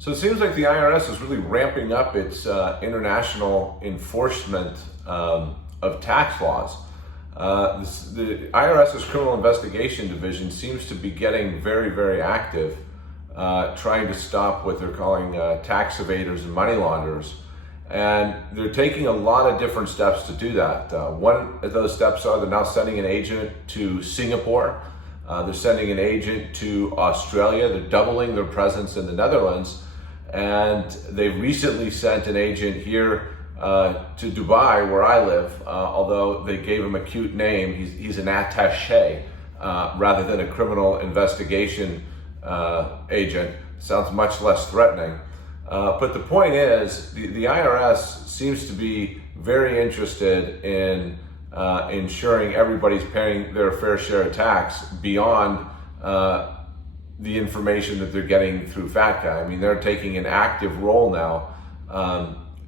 So it seems like the IRS is really ramping up its international enforcement of tax laws. The IRS's Criminal Investigation Division seems to be getting very, very active, trying to stop what they're calling tax evaders and money launderers. And they're taking a lot of different steps to do that. One of those steps are they're now sending an agent to Singapore. They're sending an agent to Australia. They're doubling their presence in the Netherlands. And they recently sent an agent here to Dubai, where I live, although they gave him a cute name. He's an attaché rather than a criminal investigation agent. Sounds much less threatening. But the point is, the IRS seems to be very interested in ensuring everybody's paying their fair share of tax beyond the information that they're getting through FATCA. I mean, they're taking an active role now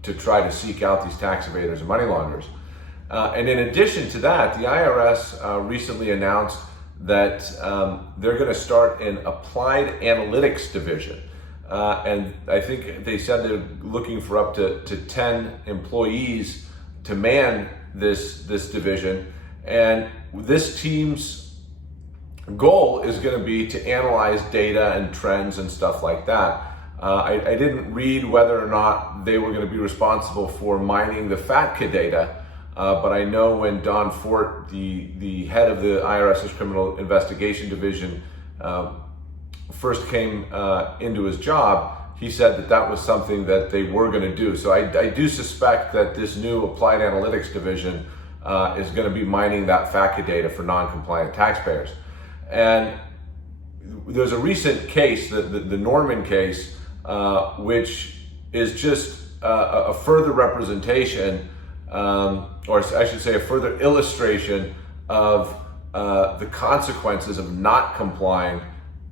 to try to seek out these tax evaders and money launderers. And in addition to that, the IRS recently announced that they're going to start an applied analytics division. And I think they said they're looking for up to 10 employees to man this division. And this team's goal is going to be to analyze data and trends and stuff like that. I didn't read whether or not they were going to be responsible for mining the FATCA data, but I know when Don Fort, the head of the IRS's Criminal Investigation Division, first came into his job, he said that that was something that they were going to do. So I do suspect that this new Applied Analytics Division is going to be mining that FATCA data for non-compliant taxpayers. And there's a recent case, the Norman case, which is just a further representation, or I should say a further illustration of the consequences of not complying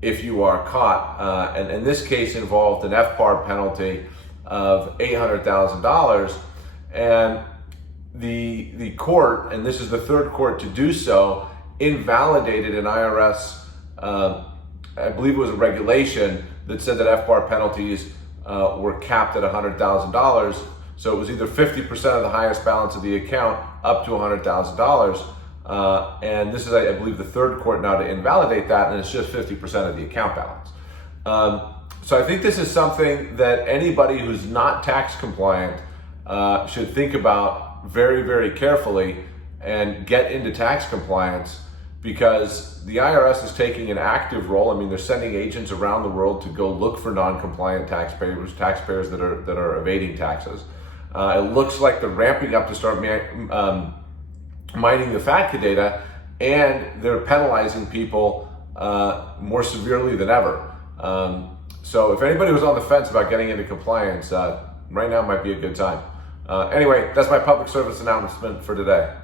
if you are caught. And this case involved an FBAR penalty of $800,000. And the court, and this is the third court to do so, invalidated an IRS, I believe it was a regulation that said that FBAR penalties were capped at $100,000. So it was either 50% of the highest balance of the account up to $100,000. And this is, I believe, the third court now to invalidate that, and it's just 50% of the account balance. So I think this is something that anybody who's not tax compliant should think about very, very carefully and get into tax compliance, because the IRS is taking an active role. I mean, they're sending agents around the world to go look for non-compliant taxpayers that are evading taxes. It looks like they're ramping up to start mining the FATCA data, and they're penalizing people more severely than ever. So if anybody was on the fence about getting into compliance, right now might be a good time. Anyway, that's my public service announcement for today.